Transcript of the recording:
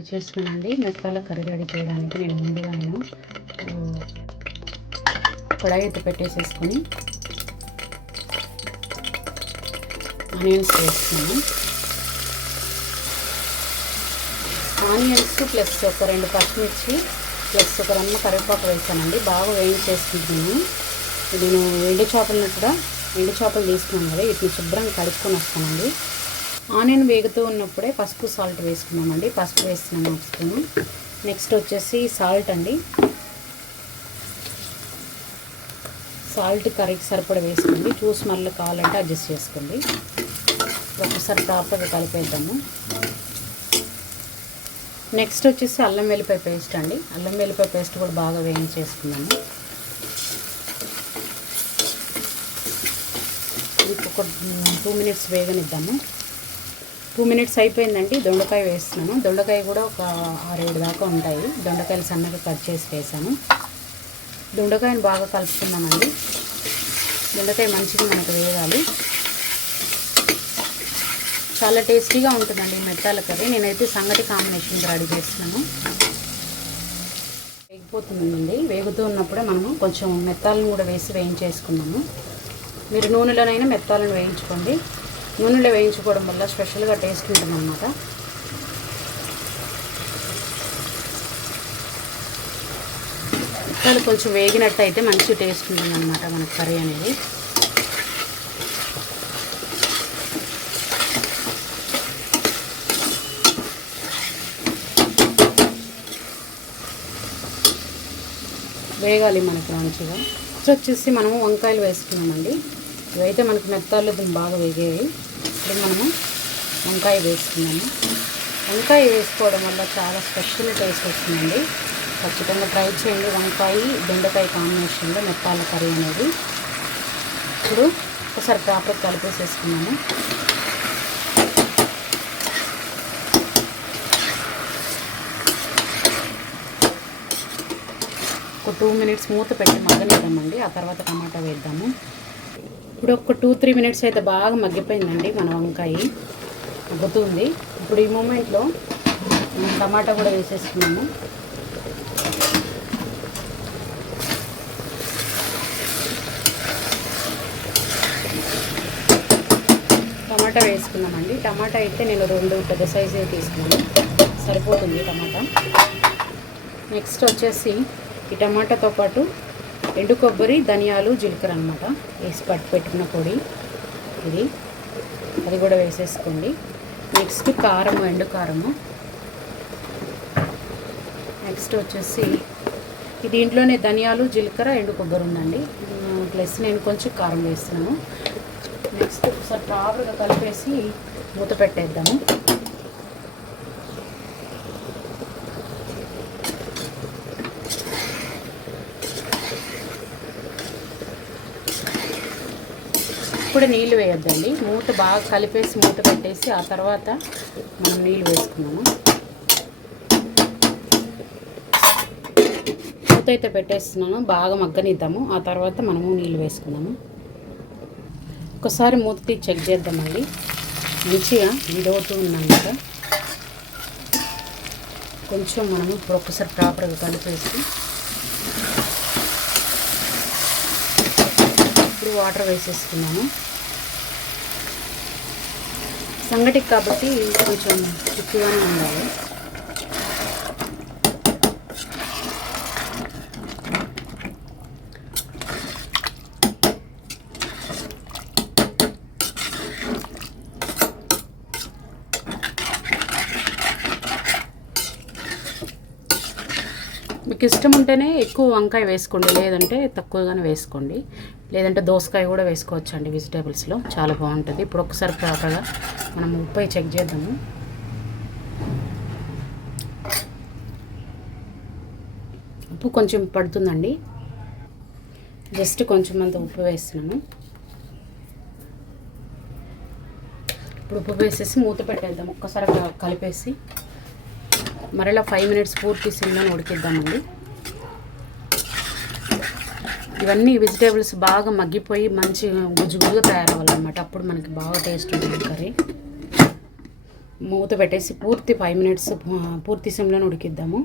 Ready చేసుకున్నానండి. మెత్తల curry ready చేయడానికి నేను ముందుగా కడాయి అయితే పెట్టేసేసుకొని ఆనియన్స్ వేస్తున్నాను. ఆనియన్స్ ప్లస్ ఒక 2 పచ్చిమిర్చి ప్లస్ ఒక రమ్మ కరివేపాకు వేసానండి. బాగా వేయించేసుకుంటున్నాను. నేను ఎండు చేపలు తీసుకున్నాను కదా, వీటిని శుభ్రంగా కడుక్కొని వస్తానండి. ఆనియన్ వేగుతూ ఉన్నప్పుడే పసుపు సాల్ట్ వేసుకున్నామండి. పసుపు వేస్తున్నాము ఒక స్పూను. నెక్స్ట్ వచ్చేసి సాల్ట్ అండి. సాల్ట్ కర్రీకి సరిపడా వేసుకోండి. చూసి మళ్ళీ కావాలంటే అడ్జస్ట్ చేసుకోండి. ఒకసారి ప్రాపర్గా కలిపేద్దాము. నెక్స్ట్ వచ్చేసి అల్లం వెల్లిపాయ పేస్ట్ అండి. అల్లం వెల్లిపాయ పేస్ట్ కూడా బాగా వేయించేసుకున్నాము. ఒక 2 మినిట్స్ వేగనిద్దాము. 2 మినిట్స్ అయిపోయిందండి. దొండకాయ వేస్తున్నాను. దొండకాయ కూడా ఒక 6-7 దాకా ఉంటాయి. దొండకాయలు సన్నగా కట్ చేసి వేసాను. దొండకాయని బాగా కలుపుకున్నామండి. దొండకాయ మంచిగా మనకు వేగాలి. చాలా టేస్టీగా ఉంటుందండి మెత్తాల కర్రీ. నేనైతే సంగటి కాంబినేషన్ రెడీ చేస్తున్నాను. వేగిపోతుందండి. వేగుతూ ఉన్నప్పుడే మనము కొంచెం మెత్తాలను కూడా వేసి వేయించేసుకున్నాము. మీరు నూనెలోనైనా మెత్తాలను వేయించుకోండి. నూనెలో వేయించుకోవడం వల్ల స్పెషల్గా టేస్ట్ ఉంటుంది అన్నమాట. మెత్తాలు కొంచెం వేగినట్టు అయితే మంచి టేస్ట్ ఉంటుంది అన్నమాట మనకు కర్రీ అనేది. వేగాలి మనకు మంచిగా. నెక్స్ట్ వచ్చేసి మనము వంకాయలు వేసుకున్నామండి. ఇవైతే మనకు మెత్తాలు బాగా వేగేవి. ఇప్పుడు మనము వంకాయ వేసుకున్నాము. వంకాయ వేసుకోవడం వల్ల చాలా స్పెషల్ టేస్ట్ వస్తుందండి. ఖచ్చితంగా ట్రై చేయండి. వంకాయ బెండకాయ కాంబినేషన్లో మెత్తాల కర్రీ అనేది. ఇప్పుడు ఒకసారి ప్రాపర్ కలిపేసేసుకున్నాము. ఒక 2 మినిట్స్ మూత పెట్టి మగ్గనిద్దామండి. ఆ తర్వాత టమాటా వేద్దాము. ఇప్పుడు ఒక 2-3 మినిట్స్ అయితే బాగా మగ్గిపోయిందండి మన వంకాయ, మగ్గుతుంది. ఇప్పుడు ఈ మూమెంట్లో టమాటా కూడా వేసేసుకున్నాము. టమాటా వేసుకున్నామండి. టమాటా అయితే నేను 2 పెద్ద సైజు తీసుకున్నాను, సరిపోతుంది టమాటా. నెక్స్ట్ వచ్చేసి ఈ టమాటాతో పాటు ఎండు కొబ్బరి, ధనియాలు, జీలకర్ర అనమాట వేసి పట్టు పెట్టుకున్న పొడి ఇది, అది కూడా వేసేసుకోండి. నెక్స్ట్ కారము, ఎండు కారము. నెక్స్ట్ వచ్చేసి దీంట్లోనే ధనియాలు, జీలకర్ర, ఎండు కొబ్బరి ఉందండి. ప్లస్ నేను కొంచెం కారం వేస్తున్నాను. నెక్స్ట్ ఒకసారి ప్రాపర్గా కలిపేసి మూత పెట్టేద్దాము. ఇప్పుడు నీళ్ళు వేయొద్దండి. మూత బాగా కలిపేసి మూత పెట్టేసి ఆ తర్వాత మనం నీళ్ళు వేసుకున్నాము. మూత అయితే పెట్టేస్తున్నాను, బాగా మగ్గనిద్దాము. ఆ తర్వాత మనము నీళ్ళు వేసుకున్నాము. ఒకసారి మూత తీసి చెక్ చేద్దామండి. మంచిగా విడవుతూ ఉందన్నమాట. కొంచెం మనము ఇప్పుడు ఒకసారి ప్రాపర్గా కలిపేసి ఇప్పుడు వాటర్ వేసేసుకున్నాము. సంగటికి కాబట్టి కొంచెం చిక్కుగానే ఉండాలి. మీకు ఇష్టం ఉంటేనే ఎక్కువ వంకాయ వేసుకోండి, లేదంటే తక్కువగానే వేసుకోండి. లేదంటే దోసకాయ కూడా వేసుకోవచ్చు అండి వెజిటేబుల్స్లో, చాలా బాగుంటుంది. ఇప్పుడు ఒకసారి ప్రాపర్గా మనం ఉప్పు చెక్ చేద్దాము. ఉప్పు కొంచెం పడుతుందండి, జస్ట్ కొంచెం అంత ఉప్పు వేస్తున్నాను. ఇప్పుడు ఉప్పు వేసేసి మూత పెట్టేద్దాం. ఒక్కసారి కలిపేసి మరలా 5 మినిట్స్ పూర్తి సిమ్లో ఉడికిద్దామండి. ఇవన్నీ వెజిటేబుల్స్ బాగా మగ్గిపోయి మంచి గుజ్జుగా తయారవ్వాలన్నమాట. అప్పుడు మనకి బాగా టేస్ట్ ఉంటుంది కర్రీ. మూత పెట్టేసి పూర్తి 5 మినిట్స్ పూర్తి సిమ్లో ఉడికిద్దాము.